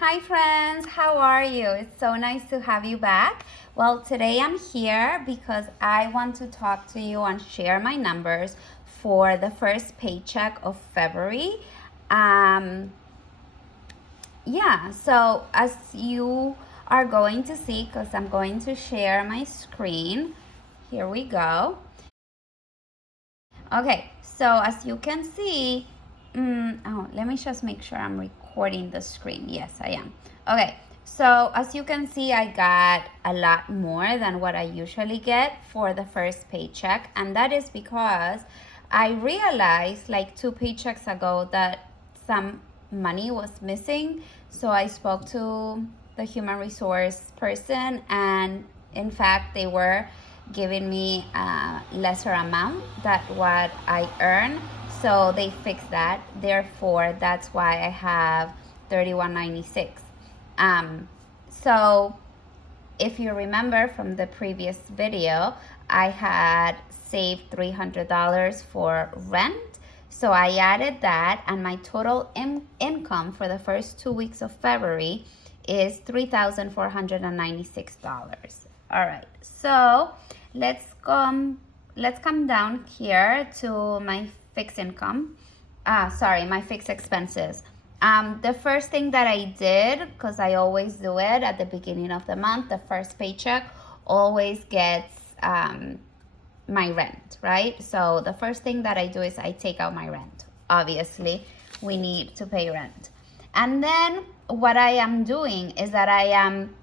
Hi friends, how are you? It's so nice to have you back. Well, today I'm here because I want to talk to you and share my numbers for the first paycheck of February. So as you are going to see, because I'm going to share my screen, here we go. Okay, so as you can see, let me just make sure I'm recording the screen. Yes, I am. Okay, so as you can see, I got a lot more than what I usually get for the first paycheck. And that is because I realized like 2 paychecks ago that some money was missing. So I spoke to the human resource person, and in fact, they were giving me a lesser amount than what I earn. So they fixed that. Therefore, that's why I have $31.96. So if you remember from the previous video, I had saved $300 for rent. So I added that, and my total income for the first 2 weeks of February is $3,496. All right, so let's come down here to my fixed income. My fixed expenses. The first thing that I did, because I always do it at the beginning of the month, the first paycheck always gets my rent, right? So the first thing that I do is I take out my rent. Obviously, we need to pay rent. And then what I am doing is that I am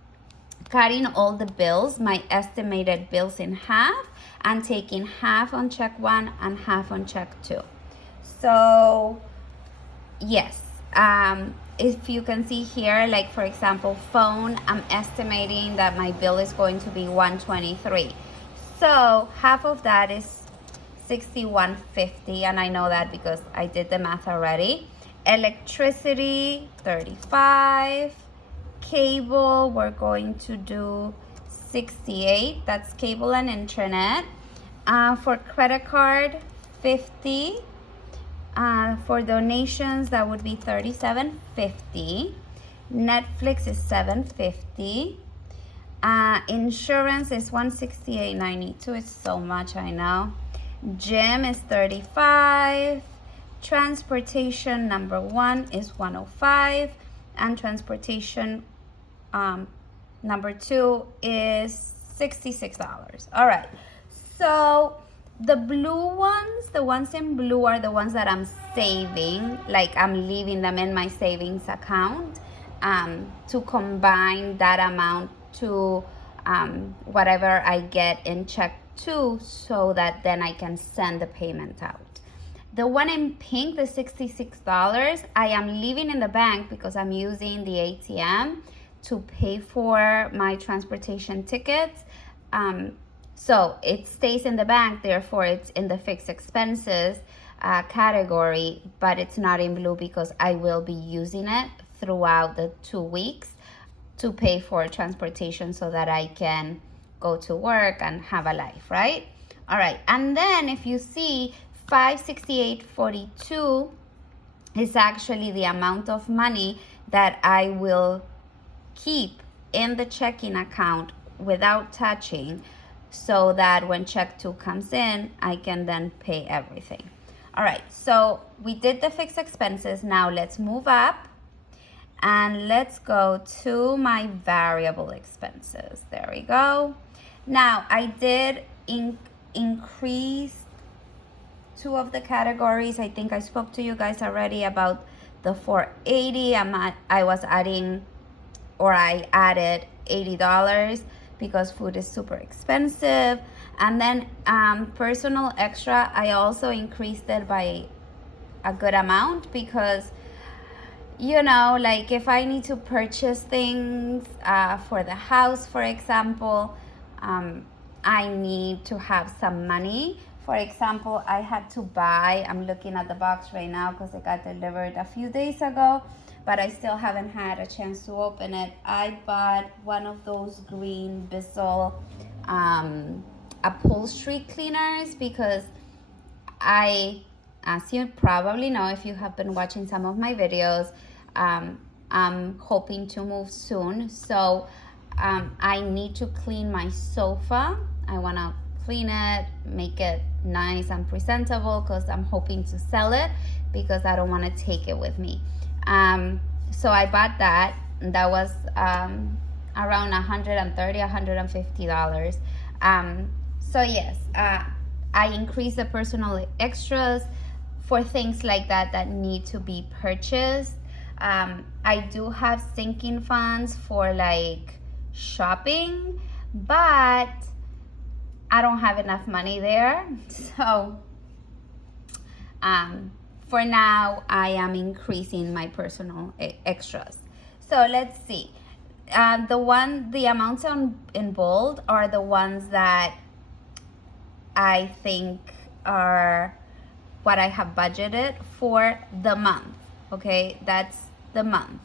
cutting all the bills, my estimated bills, in half and taking half on check 1 and half on check 2. So yes, if you can see here, like for example, phone, I'm estimating that my bill is going to be $123. So half of that is $61.50, and I know that because I did the math already. Electricity, $35. Cable, we're going to do $68. That's cable and internet. For credit card, $50. For donations, that would be $37.50. Netflix is $7.50. Insurance is $168.92. It's so much, I know. Gym is $35. Transportation number 1 is $105, and transportation number 2 is $66. All right, so the blue ones, the ones in blue, are the ones that I'm saving, like I'm leaving them in my savings account to combine that amount to whatever I get in check 2, so that then I can send the payment out. The one in pink, the $66, I am leaving in the bank because I'm using the ATM to pay for my transportation tickets. So it stays in the bank, therefore it's in the fixed expenses category, but it's not in blue because I will be using it throughout the 2 weeks to pay for transportation so that I can go to work and have a life, right? All right, and then if you see, $568.42 is actually the amount of money that I will keep in the checking account without touching, so that when check 2 comes in, I can then pay everything. All right, so we did the fixed expenses. Now let's move up and let's go to my variable expenses. There we go. Now I did increase 2 of the categories. I think I spoke to you guys already about the $480. I added $80 because food is super expensive. And then personal extra, I also increased it by a good amount because, you know, like if I need to purchase things for the house, for example, I need to have some money. For example, I had to buy, I'm looking at the box right now because it got delivered a few days ago, but I still haven't had a chance to open it. I bought one of those green Bissell upholstery cleaners because as you probably know if you have been watching some of my videos, I'm hoping to move soon. So I need to clean my sofa. I want to clean it, make it nice and presentable, because I'm hoping to sell it, because I don't want to take it with me. So I bought that. That was around $130, $150. So yes, I increased the personal extras for things like that that need to be purchased. I do have sinking funds for like shopping, but I don't have enough money there. So for now, I am increasing my personal extras. So let's see. The amounts in bold are the ones that I think are what I have budgeted for the month. Okay, that's the month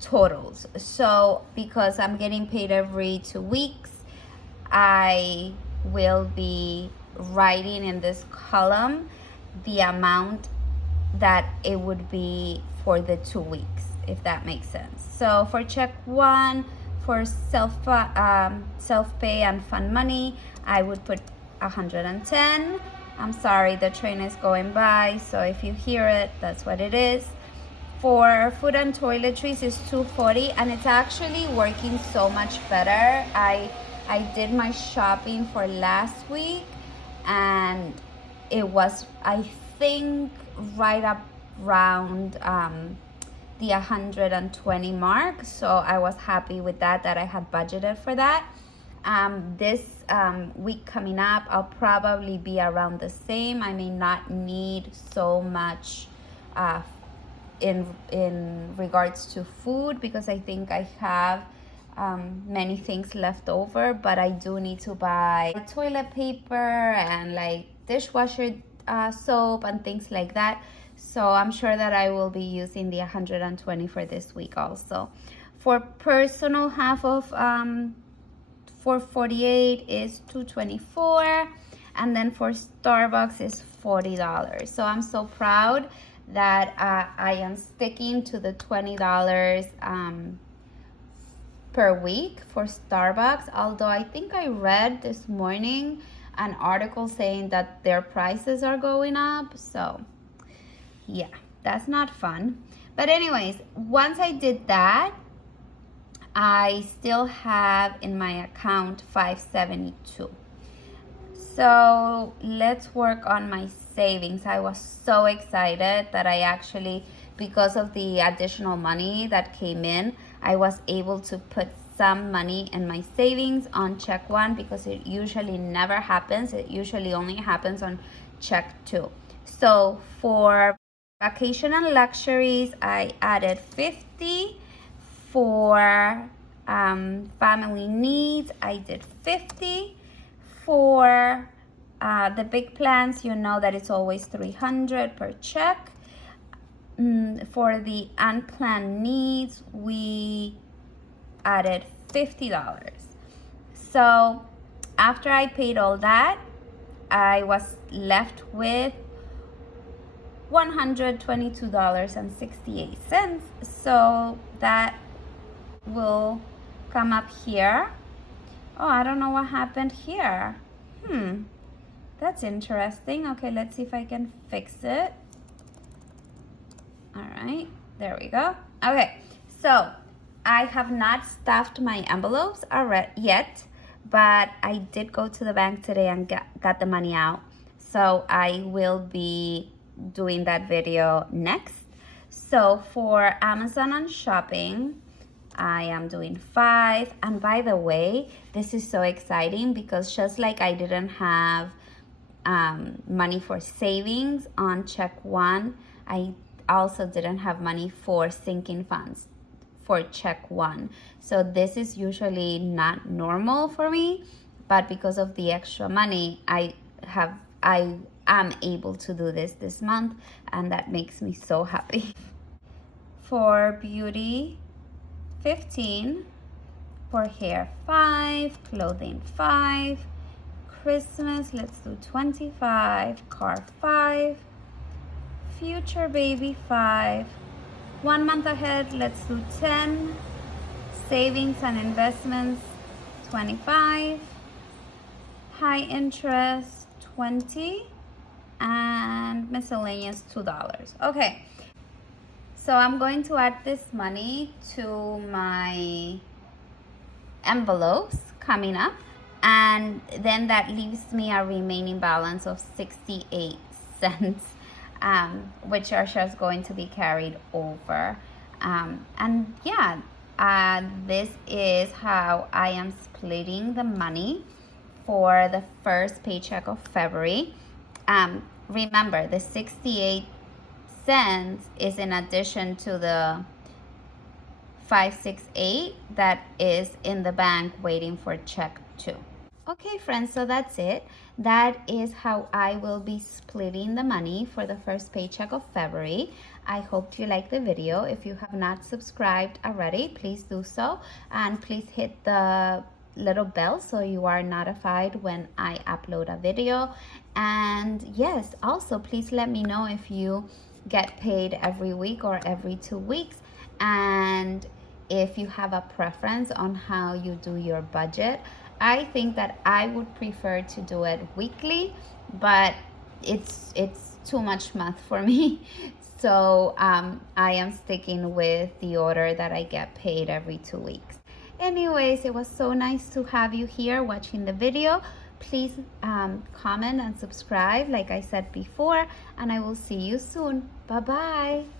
totals. So because I'm getting paid every 2 weeks, I will be writing in this column the amount that it would be for the 2 weeks, if that makes sense. So for check one, for self-pay and fund money, I would put 110. I'm sorry, the train is going by, so if you hear it, that's what it is. For food and toiletries is 240, and it's actually working so much better. I did my shopping for last week, and it was, I think, right up around the 120 mark. So I was happy with that I had budgeted for that. This week coming up, I'll probably be around the same. I may not need so much in regards to food, because I think I have many things left over, but I do need to buy toilet paper and like dishwasher soap and things like that. So I'm sure that I will be using the 120 for this week also. For personal, half of 448 is 224, and then for Starbucks is $40. So I'm so proud that I am sticking to the $20 per week for Starbucks, although I think I read this morning an article saying that their prices are going up. So yeah, that's not fun. But anyways, once I did that, I still have in my account 572. So let's work on my savings. I was so excited that I actually, because of the additional money that came in, I was able to put some money in my savings on check one, because it usually never happens. It usually only happens on check two. So for vacation and luxuries, I added 50. For family needs, I did 50. For the big plans, you know that it's always 300 per check. For the unplanned needs, we added $50. So after I paid all that, I was left with $122.68. So that will come up here. Oh, I don't know what happened here. That's interesting. Okay, let's see if I can fix it. All right, there we go. Okay, so I have not stuffed my envelopes yet, but I did go to the bank today and got the money out. So I will be doing that video next. So for Amazon and shopping, I am doing 5. And by the way, this is so exciting, because just like I didn't have money for savings on check one, I also didn't have money for sinking funds for check one. So this is usually not normal for me, but because of the extra money, I am able to do this month, and that makes me so happy. For beauty, 15. For hair, 5. Clothing, 5. Christmas, let's do 25. Car, 5. Future baby, 5. 1 month ahead, let's do 10. Savings and investments, 25. High interest, 20. And miscellaneous, $2. Okay, so I'm going to add this money to my envelopes coming up, and then that leaves me a remaining balance of 68 cents, which are just going to be carried over. And yeah, this is how I am splitting the money for the first paycheck of February. Remember, the 68 cents is in addition to the 568 that is in the bank waiting for check 2. Okay, friends, so that's it. That is how I will be splitting the money for the first paycheck of February. I hope you like the video. If you have not subscribed already, please do so, and please hit the little bell so you are notified when I upload a video. And yes, also please let me know if you get paid every week or every 2 weeks, and if you have a preference on how you do your budget. I think that I would prefer to do it weekly, but it's too much math for me. So I am sticking with the order that I get paid every 2 weeks. Anyways, it was so nice to have you here watching the video. Please comment and subscribe like I said before, and I will see you soon. Bye bye.